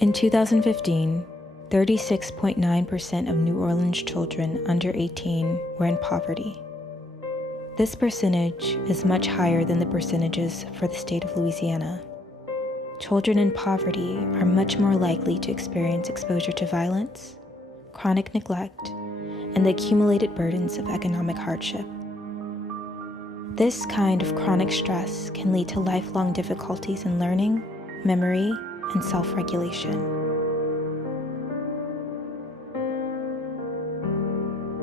In 2015, 36.9% of New Orleans children under 18 were in poverty. This percentage is much higher than the percentages for the state of Louisiana. Children in poverty are much more likely to experience exposure to violence, chronic neglect, and the accumulated burdens of economic hardship. This kind of chronic stress can lead to lifelong difficulties in learning, memory, and self-regulation.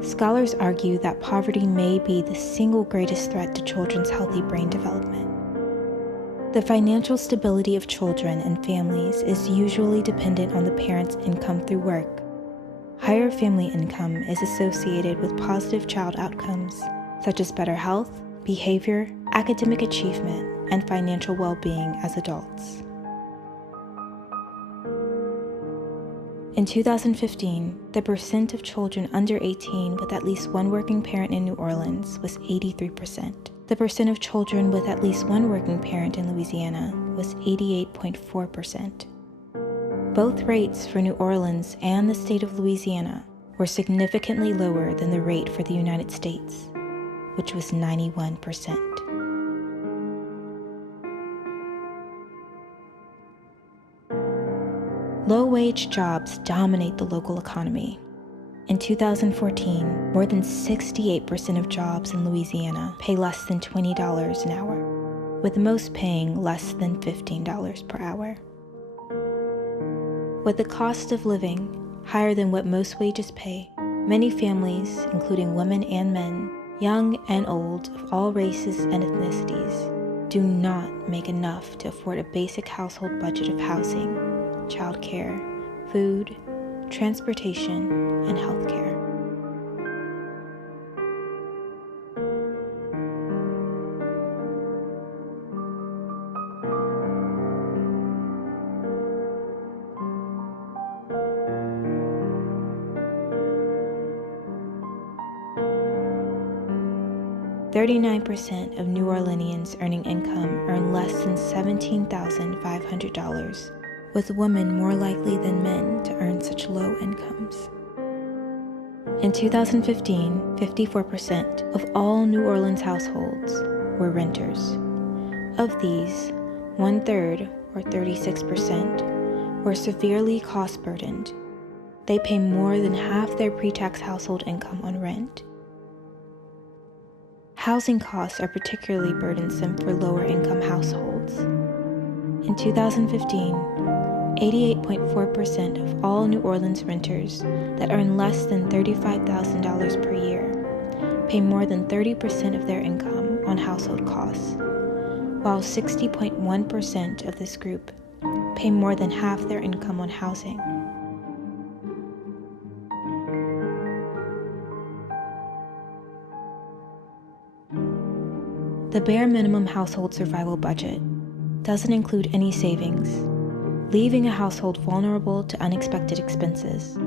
Scholars argue that poverty may be the single greatest threat to children's healthy brain development. The financial stability of children and families is usually dependent on the parents' income through work. Higher family income is associated with positive child outcomes, such as better health, behavior, academic achievement, and financial well-being as adults. In 2015, the percent of children under 18 with at least one working parent in New Orleans was 83%. The percent of children with at least one working parent in Louisiana was 88.4%. Both rates for New Orleans and the state of Louisiana were significantly lower than the rate for the United States, which was 91%. Low-wage jobs dominate the local economy. In 2014, more than 68% of jobs in Louisiana pay less than $20 an hour, with most paying less than $15 per hour. With the cost of living higher than what most wages pay, many families, including women and men, young and old of all races and ethnicities, do not make enough to afford a basic household budget of housing, childcare, food, transportation, and healthcare. %39 of New Orleanians earning income earn less than $17,500, with women more likely than men to earn such low incomes. In 2015, 54% of all New Orleans households were renters. Of these, 1/3, or 36%, were severely cost-burdened. They pay more than half their pre-tax household income on rent. Housing costs are particularly burdensome for lower-income households. In 2015, 88.4% of all New Orleans renters that earn less than $35,000 per year pay more than 30% of their income on household costs, while 60.1% of this group pay more than half their income on housing. The bare minimum household survival budget doesn't include any savings, leaving a household vulnerable to unexpected expenses.